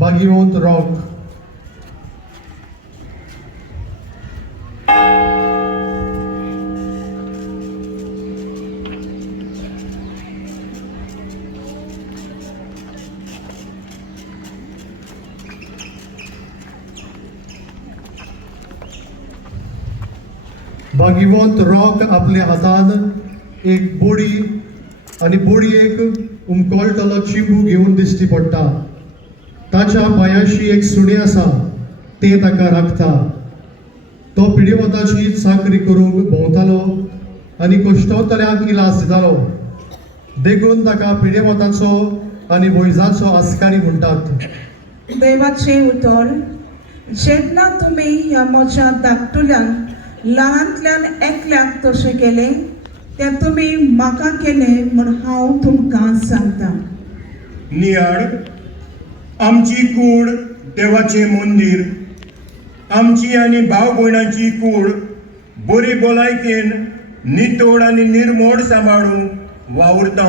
भागीवंत रॉक. भागीवंत रॉक आपल्या हातान एक बोडी आणि बोडयेक उमकोळटलो चिंबू घेऊन दिश्टी पडटा. ताच्या पांयाशी एक सुणे आसा ते ताका राखता. तो पिडेवताची चाकरी करूंक भोंवतालो आनी कश्टवतल्यांक इलाज दितालो. देखून ताका पिडेवताचो आनी बोयजाचो आस्कारी म्हणटात. देवाचे उतर, जेन्ना तुमी ह्या म्हज्या धाकटुल्यांक ल्हानांतल्यान एकल्याक तशें केलें तें तुमी म्हाका केलें म्हूण हांव तुमकां सांगता. नियाळ, आमची कूड देवाचें मंदीर, आमची आनी भाव भयणांची कूड बरे भलायकेन नितळ आनी निर्मळ सांबाळूंक वावुरता.